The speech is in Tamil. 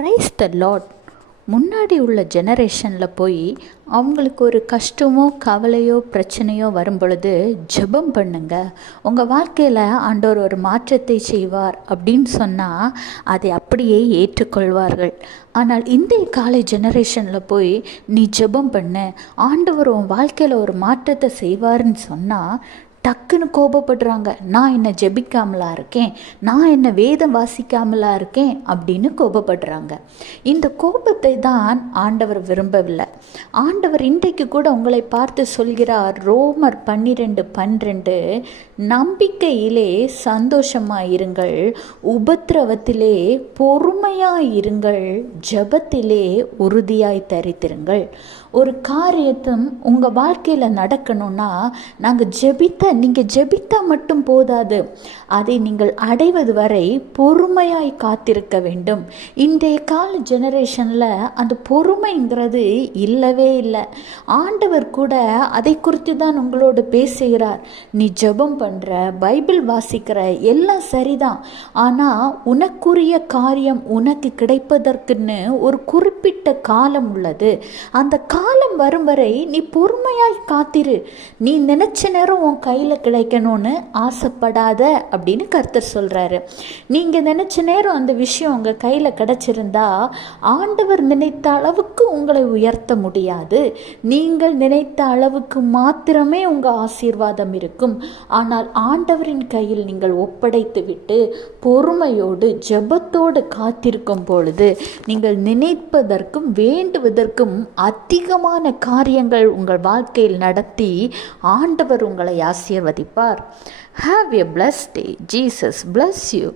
Praise the Lord. முன்னாடி உள்ள ஜெனரேஷனில் போய் அவங்களுக்கு ஒரு கஷ்டமோ கவலையோ பிரச்சனையோ வரும் பொழுது ஜெபம் பண்ணுங்க, உங்கள் வாழ்க்கையில் ஆண்டவர் ஒரு மாற்றத்தை செய்வார் அப்படின்னு சொன்னால் அதை அப்படியே ஏற்றுக்கொள்வார்கள். ஆனால் இன்றைய காலை ஜெனரேஷனில் போய் நீ ஜெபம் பண்ண, ஆண்டவர் உன் வாழ்க்கையில் ஒரு மாற்றத்தை செய்வார்னு சொன்னால் டக்குன்னு கோபப்படுறாங்க. நான் என்ன ஜெபிக்காமலா இருக்கேன், நான் என்ன வேதம் வாசிக்காமலா இருக்கேன் அப்படின்னு கோபப்படுறாங்க. இந்த கோபத்தை தான் ஆண்டவர் விரும்பவில்லை. ஆண்டவர் இன்றைக்கு கூட உங்களை பார்த்து சொல்கிறார், ரோமர் 12:12, நம்பிக்கையிலே சந்தோஷமாயிருங்கள், உபத்திரவத்திலே பொறுமையாயிருங்கள், ஜெபத்திலே உறுதியாய் தரித்திருங்கள். ஒரு காரியத்தும் உங்கள் வாழ்க்கையில் நடக்கணும்னா நீங்கள் ஜெபித்தா மட்டும் போதாது, அதை நீங்கள் அடைவது வரை பொறுமையாய் காத்திருக்க வேண்டும். இன்றைய கால ஜெனரேஷனில் அந்த பொறுமைங்கிறது இல்லவே இல்லை. ஆண்டவர் கூட அதை குறித்து தான் உங்களோடு பேசுகிறார். நீ ஜெபம் பண்ணுற, பைபிள் வாசிக்கிற, எல்லாம் சரிதான். ஆனால் உனக்குரிய காரியம் உனக்கு கிடைப்பதற்குன்னு ஒரு குறிப்பிட்ட காலம் உள்ளது. அந்த காலம் வரும் வரை நீ பொறுமையாய் காத்திரு. நீ நினைச்ச நேரம் உன் கையில் கிடைக்கணும்னு ஆசைப்படாத அப்படின்னு கர்த்தர் சொல்கிறாரு. நீங்கள் நினைச்ச நேரம் அந்த விஷயம் உங்கள் கையில் கிடைச்சிருந்தா ஆண்டவர் நினைத்த அளவுக்கு உங்களை உயர்த்த முடியாது. நீங்கள் நினைத்த அளவுக்கு மாத்திரமே உங்கள் ஆசீர்வாதம் இருக்கும். ஆனால் ஆண்டவரின் கையில் நீங்கள் ஒப்படைத்து விட்டு பொறுமையோடு ஜெபத்தோடு காத்திருக்கும் பொழுது நீங்கள் நினைப்பதற்கும் வேண்டுவதற்கும் அதிகமான காரியங்கள் உங்கள் வாழ்க்கையில் நடத்தி ஆண்டவர் உங்களை ஆசீர்வதிப்பார். Have a blessed day. Jesus bless you.